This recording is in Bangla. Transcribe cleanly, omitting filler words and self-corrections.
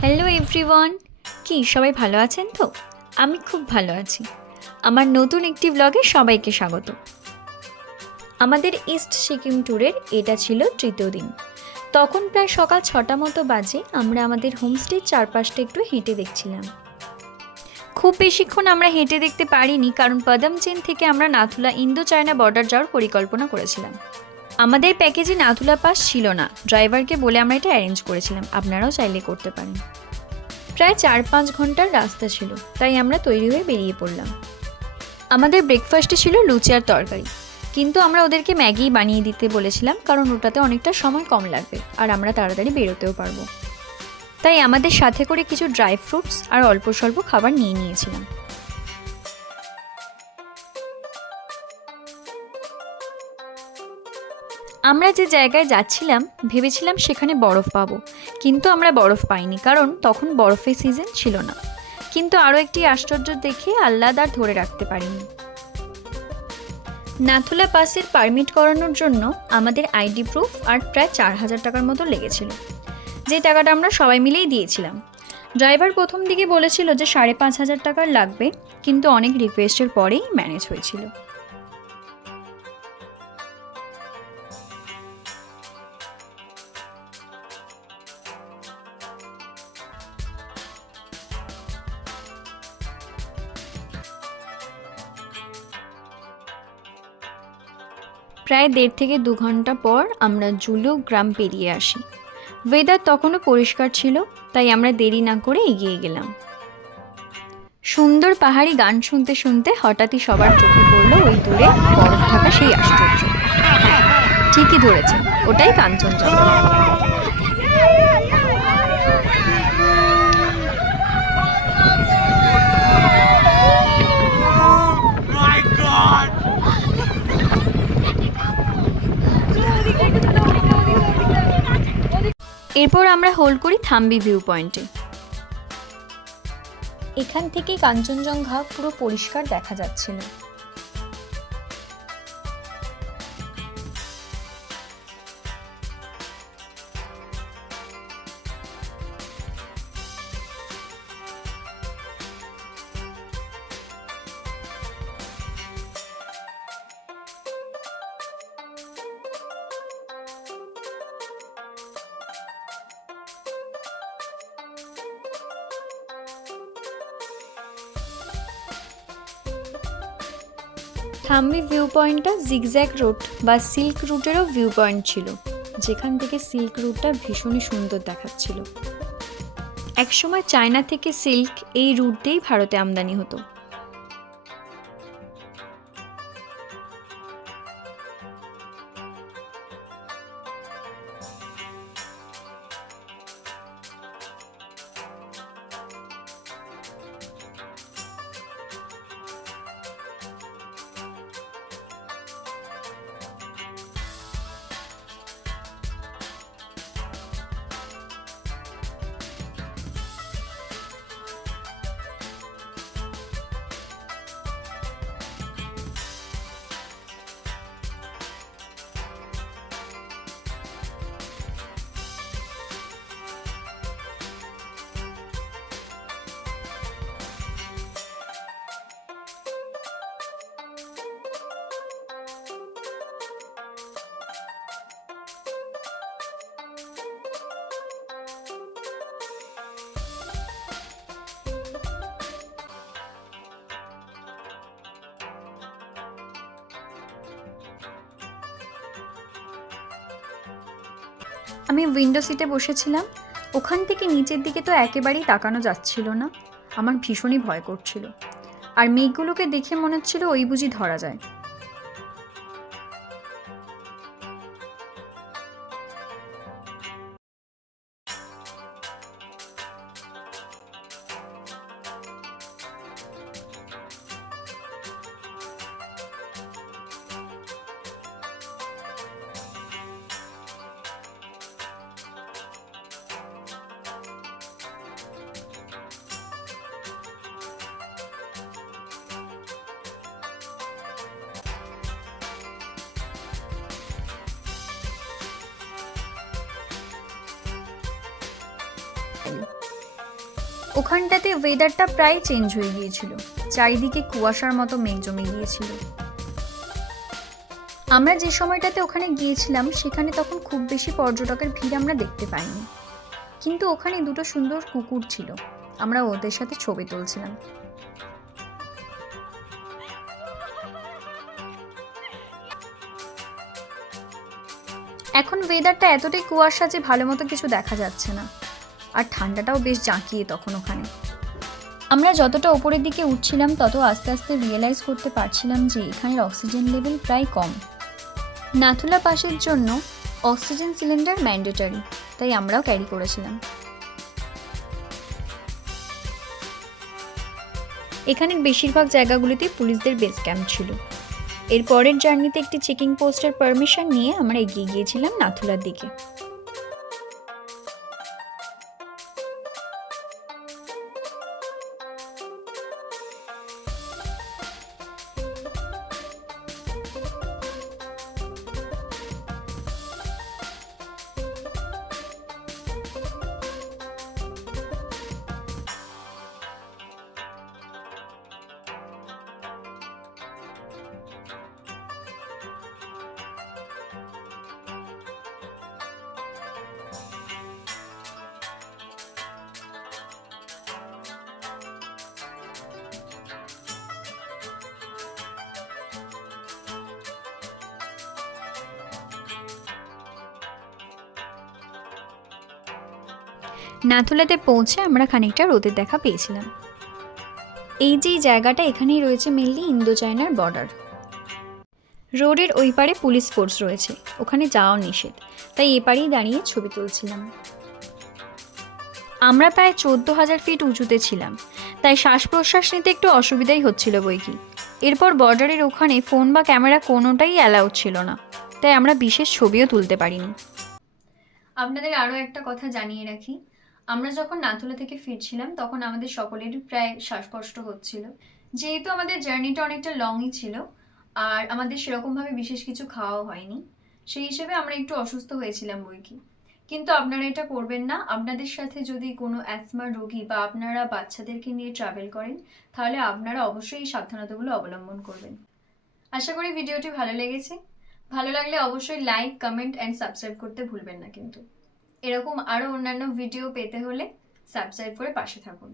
হ্যালো এভরিওয়ান, কি সবাই ভালো আছেন তো? আমি খুব ভালো আছি। আমার নতুন একটি ব্লগে সবাইকে স্বাগত। আমাদের ইস্ট সিকিম ট্যুরের এটা ছিল তৃতীয় দিন। তখন প্রায় সকাল 6টা মতো বাজে। আমরা আমাদের হোমস্টের চারপাশটা একটু হেঁটে দেখছিলাম। খুব বেশিক্ষণ আমরা হেঁটে দেখতে পারিনি, কারণ পদমচেন থেকে আমরা নাথুলা ইন্দো চায়না বর্ডার যাওয়ার পরিকল্পনা করেছিলাম। আমাদের প্যাকেজে নাথুলা পাস ছিল না। ড্রাইভারকে বলে আমরা এটা অ্যারেঞ্জ করেছিলাম। আপনারাও চাইলে করতে পারেন। প্রায় 4-5 ঘন্টার রাস্তা ছিল, তাই আমরা তৈরি হয়ে বেরিয়ে পড়লাম। আমাদের ব্রেকফাস্টে ছিল লুচি আর তরকারি, কিন্তু আমরা ওদেরকে ম্যাগি বানিয়ে দিতে বলেছিলাম, কারণ ওটাতে অনেকটা সময় কম লাগবে আর আমরা তাড়াতাড়ি বেরোতেও পারবো। তাই আমাদের সাথে করে কিছু ড্রাই ফ্রুটস আর অল্প স্বল্প খাবার নিয়ে নিয়েছিলাম। আমরা যে জায়গায় যাচ্ছিলাম ভেবেছিলাম সেখানে বরফ পাবো, কিন্তু আমরা বরফ পাইনি, কারণ তখন বরফের সিজন ছিল না। কিন্তু আরও একটি আশ্চর্য দেখে আহ্লাদ আর ধরে রাখতে পারিনি। নাথুলা পাসের পারমিট করানোর জন্য আমাদের আইডি প্রুফ আর প্রায় 4000 টাকার মতো লেগেছিল, যে টাকাটা আমরা সবাই মিলেই দিয়েছিলাম। ড্রাইভার প্রথম দিকে বলেছিল যে 5500 টাকার লাগবে, কিন্তু অনেক রিকোয়েস্টের পরেই ম্যানেজ হয়েছিল। প্রায় 1.5 থেকে 2 ঘন্টা পর আমরা জুলু গ্রাম পেরিয়ে আসি। ওয়েদার তখনও পরিষ্কার ছিল, তাই আমরা দেরি না করে এগিয়ে গেলাম। সুন্দর পাহাড়ি গান শুনতে শুনতে হঠাৎই সবার চোখে পড়ল ওই দূরে বরফ ঢাকা সেই আশ্চর্য। হ্যাঁ, ঠিকই ধরেছেন, ওটাই কাঞ্চনজঙ্ঘা। এরপর আমরা হোল্ড করি থাম্বি ভিউ পয়েন্টে। এখান থেকেই কাঞ্চনজঙ্ঘা পুরো পরিষ্কার দেখা যাচ্ছিল। থাম্বি ভিউ পয়েন্টটা জিগজ্যাগ রুট বা সিল্ক রুটেরও ভিউ পয়েন্ট ছিল, যেখান থেকে সিল্ক রুটটা ভীষণই সুন্দর দেখাচ্ছিল। একসময় চায়না থেকে সিল্ক এই রুট দিয়েই ভারতে আমদানি হতো। আমি উইন্ডো সিটে বসেছিলাম। ওখান থেকে নিচের দিকে তো একেবারেই তাকানো যাচ্ছিল না। আমার ভীষণই ভয় করছিল, আর মেঘগুলোকে দেখে মনে হচ্ছিল ওই বুঝি ধরা যায়। ফেলি। ওখানটাতে ওয়েদারটা প্রায় চেঞ্জ হয়ে গিয়েছিল, চারিদিকে কুয়াশার মতো মেঘ জমে গিয়েছিল। আমরা যে সময়টাতে ওখানে গিয়েছিলাম সেখানে তখন খুব বেশি পর্যটকের ভিড় আমরা দেখতে পাইনি, কিন্তু ওখানে দুটো সুন্দর কুকুর ছিল, আমরা ওদের সাথে ছবি তুলছিলাম। এখন ওয়েদারটা এতটাই কুয়াশা যে ভালো মতো কিছু দেখা যাচ্ছে না, আর ঠান্ডাটাও বেশ জাঁকিয়ে তখন ওখানে। আমরা যতটা ওপরের দিকে উঠছিলাম তত আস্তে আস্তে রিয়েলাইজ করতে পারছিলাম যে এখানের অক্সিজেন লেভেল প্রায় কম। নাথুলা পাসের জন্য অক্সিজেন সিলিন্ডার ম্যান্ডেটরি, তাই আমরাও ক্যারি করেছিলাম। এখানের বেশিরভাগ জায়গাগুলিতে পুলিশদের বেস ক্যাম্প ছিল। এর পরের জার্নিতে একটি চেকিং পোস্টের পারমিশন নিয়ে আমরা এগিয়ে গিয়েছিলাম নাথুলার দিকে। নাথুলাতে পৌঁছে আমরা খানিকটা রোদের দেখা পেয়েছিলাম। এই যে জায়গাটা, এখানেই রয়েছে মেনলি ইন্দো চায়নার বর্ডার। রোডের ওই পারে পুলিশ ফোর্স রয়েছে, ওখানে যাওয়া নিষেধ, তাই এপারেই দাঁড়িয়ে ছবি তুলছিলাম। আমরা প্রায় 14,000 ফিট উঁচুতে ছিলাম, তাই শ্বাস প্রশ্বাস নিতে একটু অসুবিধাই হচ্ছিল বইকি। এরপর বর্ডারের ওখানে ফোন বা ক্যামেরা কোনোটাই অ্যালাউড ছিল না, তাই আমরা বিশেষ ছবিও তুলতে পারিনি। আপনাদের আরও একটা কথা জানিয়ে রাখি, আমরা যখন নাথুলা থেকে ফিরছিলাম তখন আমাদের সকলেরই প্রায় শ্বাসকষ্ট হচ্ছিল, যেহেতু আমাদের জার্নিটা অনেকটা লংই ছিল আর আমাদের সেরকমভাবে বিশেষ কিছু খাওয়াও হয়নি, সেই হিসেবে আমরা একটু অসুস্থ হয়েছিলাম বইকি। কিন্তু আপনারা এটা করবেন না। আপনাদের সাথে যদি কোনো অ্যাজমা রোগী বা আপনারা বাচ্চাদেরকে নিয়ে ট্রাভেল করেন, তাহলে আপনারা অবশ্যই এই সাবধানতাগুলো অবলম্বন করবেন। আশা করি ভিডিওটি ভালো লেগেছে। ভালো লাগলে অবশ্যই লাইক, কমেন্ট অ্যান্ড সাবস্ক্রাইব করতে ভুলবেন না কিন্তু। এরকম আরও অন্যান্য ভিডিও পেতে হলে সাবস্ক্রাইব করে পাশে থাকুন।